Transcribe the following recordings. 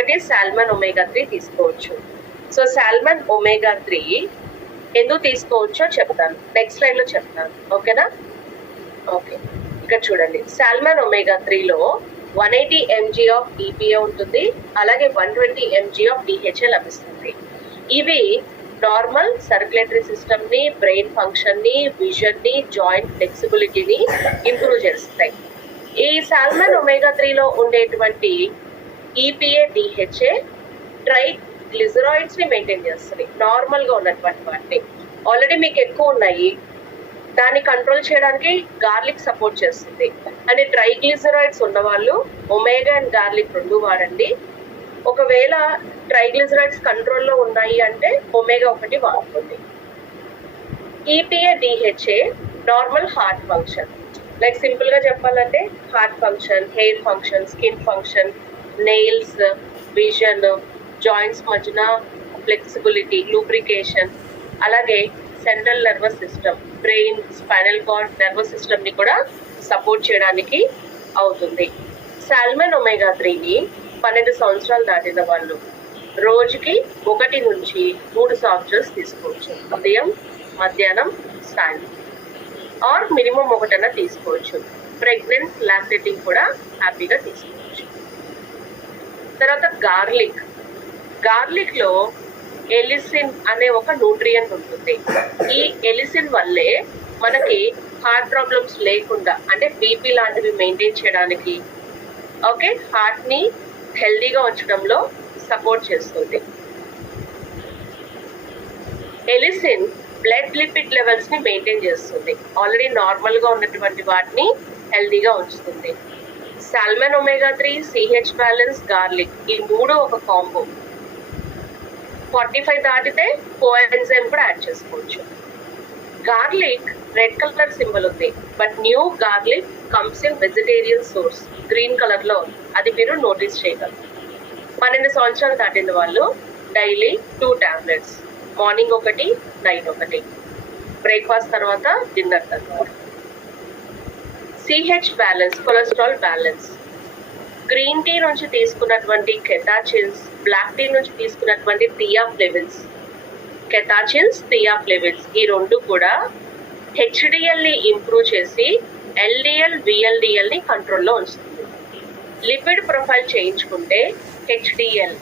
ఒకటి salmon omega 3 తీసుకోవచ్చు. So salmon omega 3 ఎందుకు తీసుకోవచ్చో చెప్తాను, నెక్స్ట్ స్లైడ్ లో చెప్తాను. ఓకేనా? ఓకే, ఇక్కడ చూడండి. సాల్మన్ ఒమేగా 3లో 180 mg ఆఫ్ EPA ఉంటుంది, అలాగే 120 mg ఆఫ్ DHA లభిస్తుంది. ఇవి నార్మల్ సర్క్యులేటరీ సిస్టమ్ ని, బ్రెయిన్ ఫంక్షన్ ని, విజన్ ని, జాయింట్ ఫ్లెక్సిబిలిటీని ఇంప్రూవ్ చేస్తాయి. ఈ సాల్మన్ ఒమేగా 3లో ఉండేటువంటి EPA, DHA ట్రైగ్లిజరాయిడ్స్ ని మెయింటైన్ చేస్తుంది, నార్మల్ గా ఉన్నటువంటి వాటిని. ఆల్రెడీ మీకు ఎక్కువ ఉన్నాయి, దాన్ని కంట్రోల్ చేయడానికి గార్లిక్ సపోర్ట్ చేస్తుంది. అంటే ట్రైగ్లిజరాయిడ్స్ ఉన్న వాళ్ళు ఒమేగా అండ్ గార్లిక్ 2 వాడండి. ఒకవేళ ట్రైగ్లిజరాయిడ్స్ కంట్రోల్లో ఉన్నాయి అంటే ఒమేగా 1 వాడుకోండి. EPA, DHA normal heart function, like simple గా చెప్పాలంటే heart function, hair function, skin function, nails, vision, joints మధ్యన ఫ్లెక్సిబిలిటీ, లూబ్రికేషన్, అలాగే central nervous system, brain, spinal cord, nervous system ని కూడా సపోర్ట్ చేయడానికి అవుతుంది. సాల్మన్ ఒమేగా 3ని 12 సంవత్సరాలు దాటిన వాళ్ళు రోజుకి 1 నుంచి 3 సాఫ్ట్వేర్స్ తీసుకోవచ్చు. ఉదయం, మధ్యాహ్నం, సాయంత్రం, ఆర్ మినిమం 1 తీసుకోవచ్చు. ప్రెగ్నెంట్, లాక్టేటింగ్ కూడా హ్యాపీగా తీసుకోవచ్చు. తర్వాత గార్లిక్ లో ఎలిసిన్ అనే ఒక న్యూట్రియంట్ ఉంటుంది. ఈ ఎలిసిన్ వల్లే మనకి హార్ట్ ప్రాబ్లమ్స్ లేకుండా, అంటే బీపీ లాంటివి మెయింటైన్ చేయడానికి, ఓకే, హార్ట్ ని హెల్దీగా ఉంచడంలో సపోర్ట్ చేస్తుంది. ఎలిసిన్ బ్లడ్ లిపిడ్ లెవెల్స్ ని మెయింటైన్ చేస్తుంది, ఆల్రెడీ నార్మల్ గా ఉన్నటువంటి వాటిని హెల్దీగా ఉంచుతుంది. Salmon omega 3, CH balance, garlic, ఈ 3 ఒక కాంబో. 45 దాటితే కోఎన్జైమ్ కూడా యాడ్ చేసుకోవచ్చు. గార్లిక్ రెడ్ కలర్ సింబల్ ఉంది, but new garlic comes in vegetarian source, green colour లో, అది మీరు నోటీస్ చేయగలరు. 12 సంవత్సరాలు దాటిన వాళ్ళు daily 2 tablets, morning 1, night 1, breakfast తర్వాత, డిన్నర్ తర్వాత. CH balance, cholesterol balance, green tea నుంచి తీసుకున్నటువంటి కెటాచిన్స్, బ్లాక్ టీ నుంచి తీసుకున్నటువంటి థియాఫ్లేవిన్స్, కెటాచిన్స్, థియాఫ్లేవిన్స్, ఈ 2 కూడా HDL ని ఇంప్రూవ్ చేసి LDL, VLDL ని కంట్రోల్లో ఉంచుతుంది. లిపిడ్ ప్రొఫైల్ చేయించుకుంటే HDL,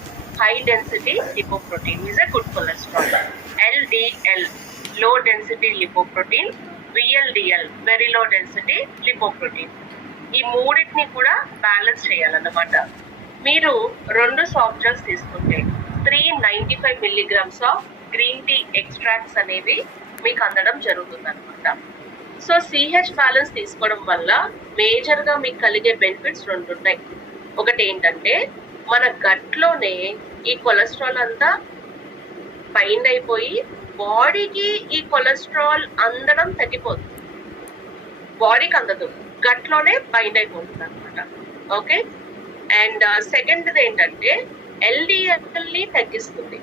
high density lipoprotein, is a good cholesterol. LDL, లో density lipoprotein. VLDL, very low density lipoprotein. ఈ 3ని కూడా బ్యాలెన్స్ చేయాలన్నమాట. మీరు 2 సాఫ్ట్ డ్రింక్స్ తీసుకుంటే 395 milligrams of green tea extracts అనేది మీకు అందడం జరుగుతుంది అనమాట. సో CH బ్యాలెన్స్ తీసుకోవడం వల్ల మేజర్ గా మీకు కలిగే బెనిఫిట్స్ 2 ఉన్నాయి. ఒకటి ఏంటంటే మన గట్లోనే ఈ కొలెస్ట్రాల్ అంతా బైండ్ అయిపోయి బాడీకి ఈ కొలెస్ట్రాల్ అందడం తగ్గిపోతుంది, బాడీకి అందదు, గట్లోనే బైండ్ అయిపోతుంది అనమాట. ఓకే, అండ్ సెకండ్ ఏంటంటే LDL ని తగ్గిస్తుంది,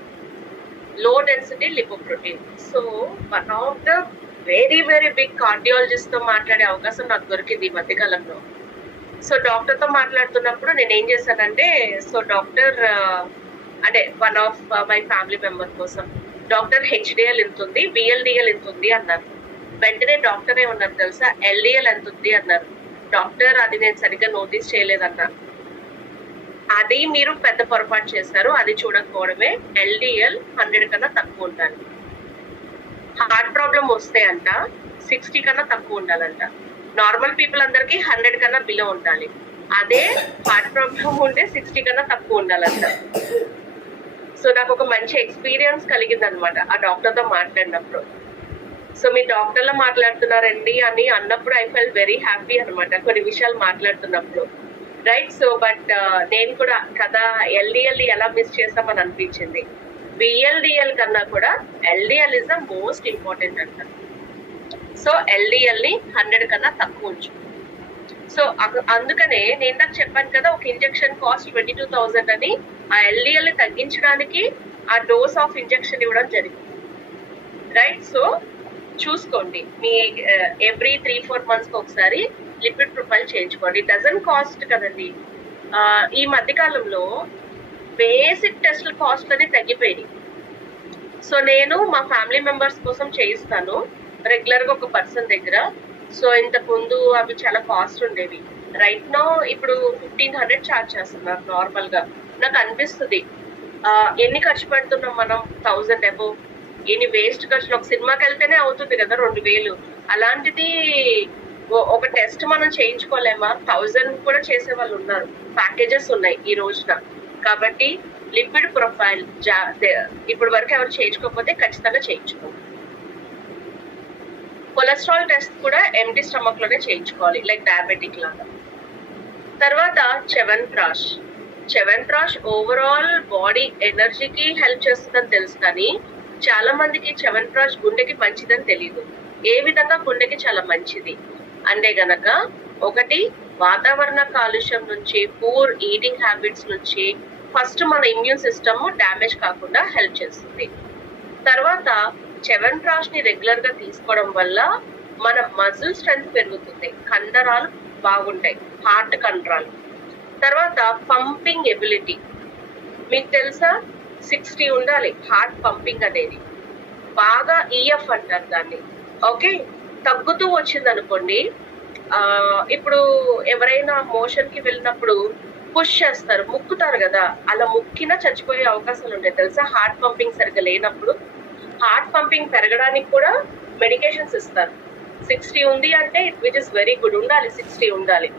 low density lipoprotein. So one of the very very big cardiologist తో మాట్లాడే అవకాశం నాకు దొరికింది ఈ మధ్యకాలంలో. సో డాక్టర్ తో మాట్లాడుతున్నప్పుడు నేను ఏం చేశానంటే, సో డాక్టర్ అంటే one of my family member కోసం, డాక్టర్ HDL ఎంత ఉంది, VLDL ఎంత ఉంది అన్నారు. వెంటనే డాక్టర్ ఏమన్నారు తెలుసా, LDL ఎంత ఉంది అన్నారు. డాక్టర్ అది నేను సరిగ్గా నోటీస్ చేయలేదన్నా. అది మీరు పెద్ద పొరపాటు చేశారు, అది చూడకపోవడమే. LDL 100 కన్నా తక్కువ ఉండాలి. హార్ట్ ప్రాబ్లం వస్తే అంట 60 కన్నా తక్కువ ఉండాలంట. నార్మల్ పీపుల్ అందరికి 100 కన్నా బిలో ఉండాలి. అదే హార్ట్ ప్రాబ్లం ఉంటే 60 కన్నా తక్కువ ఉండాలంట. సో నాకు ఒక మంచి ఎక్స్పీరియన్స్ కలిగింది అనమాట ఆ డాక్టర్ తో మాట్లాడినప్పుడు. సో మీ డాక్టర్లో మాట్లాడుతున్నారండి అని అన్నప్పుడు ఐ ఫెల్ వెరీ హ్యాపీ అనమాట, కొన్ని విషయాలు మాట్లాడుతున్నప్పుడు, రైట్. సో బట్ నేను కూడా కదా LDL ఎలా మిస్ చేస్తామని అనిపించింది. VLDL కన్నా కూడా LDL is the most important అంట. సో LDL ని 100 కన్నా తక్కువ ఉంచు. సో అందుకనే నేను నాకు చెప్పాను కదా, ఒక ఇంజెక్షన్ కాస్ట్ 22,000 అని. ఆ LDL ని తగ్గించడానికి ఆ డోస్ ఆఫ్ ఇంజెక్షన్ ఇవ్వడం జరిగింది, రైట్. సో చూసుకోండి, మీ ఎవ్రీ 3-4 months ఒకసారి లిపిడ్ ప్రొఫైల్ చేయించుకోండి. డజన్ కాస్ట్ కదండి. ఈ మధ్యకాలంలో బేసిక్ టెస్ట్ల కాస్ట్ అని తగ్గిపోయినాయి. సో నేను మా ఫ్యామిలీ మెంబర్స్ కోసం చేయిస్తాను రెగ్యులర్గా ఒక పర్సన్ దగ్గర. సో ఇంతకు ముందు అవి చాలా కాస్ట్ ఉండేవి. రైట్ నో ఇప్పుడు 1500 ఛార్జ్ చేస్తున్నారు నార్మల్గా. నాకు అనిపిస్తుంది ఎన్ని ఖర్చు పెడుతున్నాం మనం, 1000 అబో, ఎన్ని వేస్ట్ ఖర్చులు. ఒక సినిమాకి వెళ్తేనే అవుతుంది కదా 2000. అలాంటిది ఒక టెస్ట్ మనం చేయించుకోలేమా? 1000 కూడా చేసే వాళ్ళు ఉన్నారు. ప్యాకేజెస్ ఉన్నాయి ఈ రోజున. కాబట్టి లిపిడ్ ప్రొఫైల్ ఇప్పుడు వరకు ఎవరు చేయించుకోకపోతే ఖచ్చితంగా చేయించుకో. కొలెస్ట్రాల్ టెస్ట్ కూడా ఎంటీ స్టమక్ లోనే చేయించుకోవాలి, లైక్ డయాబెటిక్ లాగా. తర్వాత చ్యవన్ప్రాష్ ఓవరాల్ బాడీ ఎనర్జీకి హెల్ప్ చేస్తుందని తెలుసు, కానీ చాలా మందికి చ్యవన్ప్రాష్ గుండెకి మంచిదని తెలియదు. ఏ విధంగా గుండెకి చాలా మంచిది అంటే గనక, ఒకటి వాతావరణ కాలుష్యం నుంచి, పూర్ ఈటింగ్ హ్యాబిట్స్ నుంచి ఫస్ట్ మన ఇమ్యూన్ సిస్టమ్ డ్యామేజ్ కాకుండా హెల్ప్ చేస్తుంది. తర్వాత చ్యవన్ప్రాష్ ని రెగ్యులర్ గా తీసుకోవడం వల్ల మన మజిల్ స్ట్రెంగ్త్ పెరుగుతుంది, కండరాలు బాగుంటాయి, హార్ట్ కండరాలు. తర్వాత పంపింగ్ ఎబిలిటీ, మీకు తెలుసా 60 ఉండాలి హార్ట్ పంపింగ్ అనేది. బాగా ఈఎఫ్ అంటారు దాన్ని. ఓకే, తగ్గుతూ వచ్చింది అనుకోండి, ఇప్పుడు ఎవరైనా మోషన్ కి వెళ్ళినప్పుడు పుష్ చేస్తారు, ముక్కుతారు కదా, అలా ముక్కినా చచ్చిపోయే అవకాశాలు ఉంటాయి తెలుసా హార్ట్ పంపింగ్ సరిగ్గా లేనప్పుడు. హార్ట్ పంపింగ్ పెరగడానికి కూడా మెడికేషన్స్ ఇస్తారు. 60 ఉంది అంటే విచ్ ఇస్ వెరీ గుడ్, ఉండాలి 60 ఉండాలి.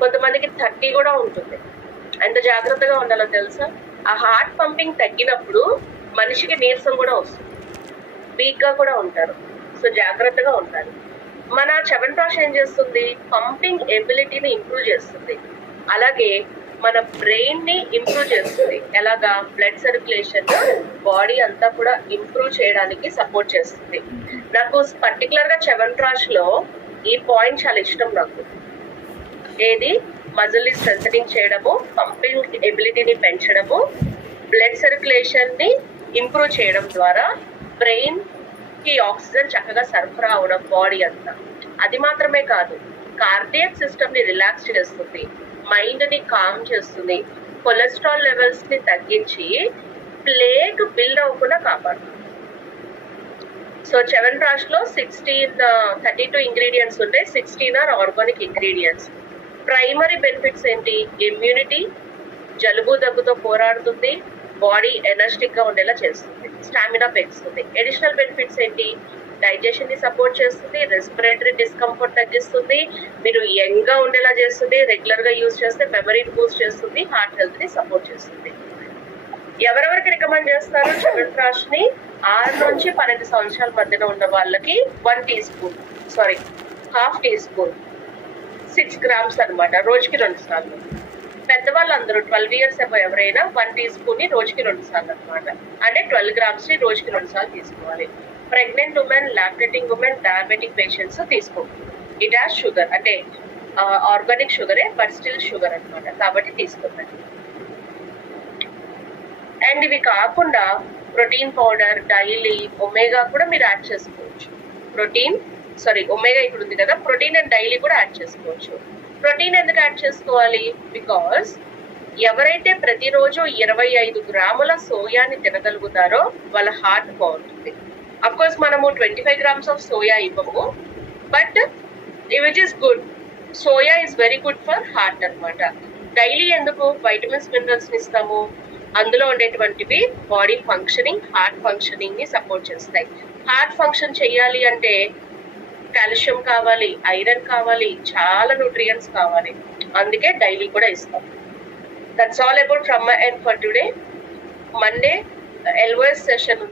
కొంతమందికి 30 కూడా ఉంటుంది. ఎంత జాగ్రత్తగా ఉండాలో తెలుసా? ఆ హార్ట్ పంపింగ్ తగ్గినప్పుడు మనిషికి నీరసం కూడా వస్తుంది, వీక్ గా కూడా ఉంటారు. సో జాగ్రత్తగా ఉండాలి. మన చ్యవన్ప్రాష్ ఏం చేస్తుంది? పంపింగ్ ఎబిలిటీని ఇంప్రూవ్ చేస్తుంది. అలాగే మన బ్రెయిన్ ని ఇంప్రూవ్ చేస్తుంది. ఎలాగా? బ్లడ్ సర్క్యులేషన్, బాడీ అంతా కూడా ఇంప్రూవ్ చేయడానికి సపోర్ట్ చేస్తుంది. నాకు పర్టికులర్ గా చ్యవన్ప్రాష్ లో ఈ పాయింట్ చాలా ఇష్టం నాకు. ఏది? మజిల్ ని స్ట్రెంథనింగ్ చేయడము, పంపింగ్ ఎబిలిటీని పెంచడము, బ్లడ్ సర్క్యులేషన్ ని ఇంప్రూవ్ చేయడం ద్వారా బ్రెయిన్ కి ఆక్సిజన్ చక్కగా సరఫరా అవడం బాడీ అంతా. అది మాత్రమే కాదు, కార్డియాక్ సిస్టమ్ ని రిలాక్స్ చేస్తుంది, మైండ్ ని కామ్ చేస్తుంది, కొలెస్ట్రాల్ లెవెల్స్ ని తగ్గించి ప్లేగ్ బిల్డ్ అవ్వకుండా కాపాడుతుంది. సో చ్యవన్ప్రాష్ లో 32 ఇంగ్రీడియంట్స్ ఉంటాయి, 16 or organic ingredients. Primary benefits ఏంటి? ఇమ్యూనిటీ, జలుబు దగ్గుతో పోరాడుతుంది, బాడీ ఎనర్జెటిక్ గా ఉండేలా చేస్తుంది, స్టామినా పెంచుతుంది. అడిషనల్ బెనిఫిట్స్ ఏంటి? డైజెషన్ ని సపోర్ట్ చేస్తుంది, రెస్పిరేటరీ డిస్కంఫర్ట్ తగ్గిస్తుంది, మీరు యంగ్ గా ఉండేలా చేస్తుంది, రెగ్యులర్ గా యూజ్ చేస్తే మెమరీని బూస్ట్ చేస్తుంది, హార్ట్ హెల్త్ ని సపోర్ట్ చేస్తుంది. ఎవరెవరికి రికమెండ్ చేస్తారు చ్యవన్ప్రాష్ ని? 6 నుంచి 12 సంవత్సరాల మధ్యన ఉన్న వాళ్ళకి 1 teaspoon, sorry half teaspoon, 6 grams అనమాట, రోజుకి 2 సార్లు. పెద్దవాళ్ళందరూ 12 years అబో ఎవరైనా 1 టీ స్పూన్ ని రోజుకి 2 సార్లు అనమాట, అంటే 12 grams ని రోజుకి 2 సార్లు తీసుకోవాలి. Pregnant women, lactating women, diabetic patients తీసుకోవాలి. ఇట్ హ్యాస్ షుగర్, అంటే ఆర్గానిక్ షుగరే బట్ స్టిల్ షుగర్ అనమాట, కాబట్టి తీసుకోండి. అండ్ ఇవి కాకుండా ప్రోటీన్ పౌడర్, డైలీ ఒమేగా కూడా మీరు యాడ్ చేసుకోవచ్చు. ఒమేగా ఇక్కడ ఉంది కదా, ప్రోటీన్ అండ్ డైలీ కూడా యాడ్ చేసుకోవచ్చు. ప్రోటీన్ ఎందుకు యాడ్ చేసుకోవాలి? బికాస్ ఎవరైతే ప్రతిరోజు 25 గ్రాముల సోయాని తినగలుగుతారో వాళ్ళ హార్ట్ బాగుంటుంది. అఫ్ కోర్స్ మనము 25 grams ఆఫ్ సోయా ఇవ్వము, but which is good. Soya is very good for heart అనమాట. డైలీ ఎందుకు? వైటమిన్స్, మినరల్స్ ని ఇస్తాము, అందులో ఉండేటువంటివి బాడీ ఫంక్షనింగ్, హార్ట్ ఫంక్షనింగ్ ని సపోర్ట్ చేస్తాయి. హార్ట్ ఫంక్షన్ చేయాలి అంటే కాల్షియం కావాలి, ఐరన్ కావాలి, చాలా న్యూట్రియంట్స్ కావాలి, అందుకే డైలీ కూడా ఇస్తాం. That's all about from my end for today. Monday LOS session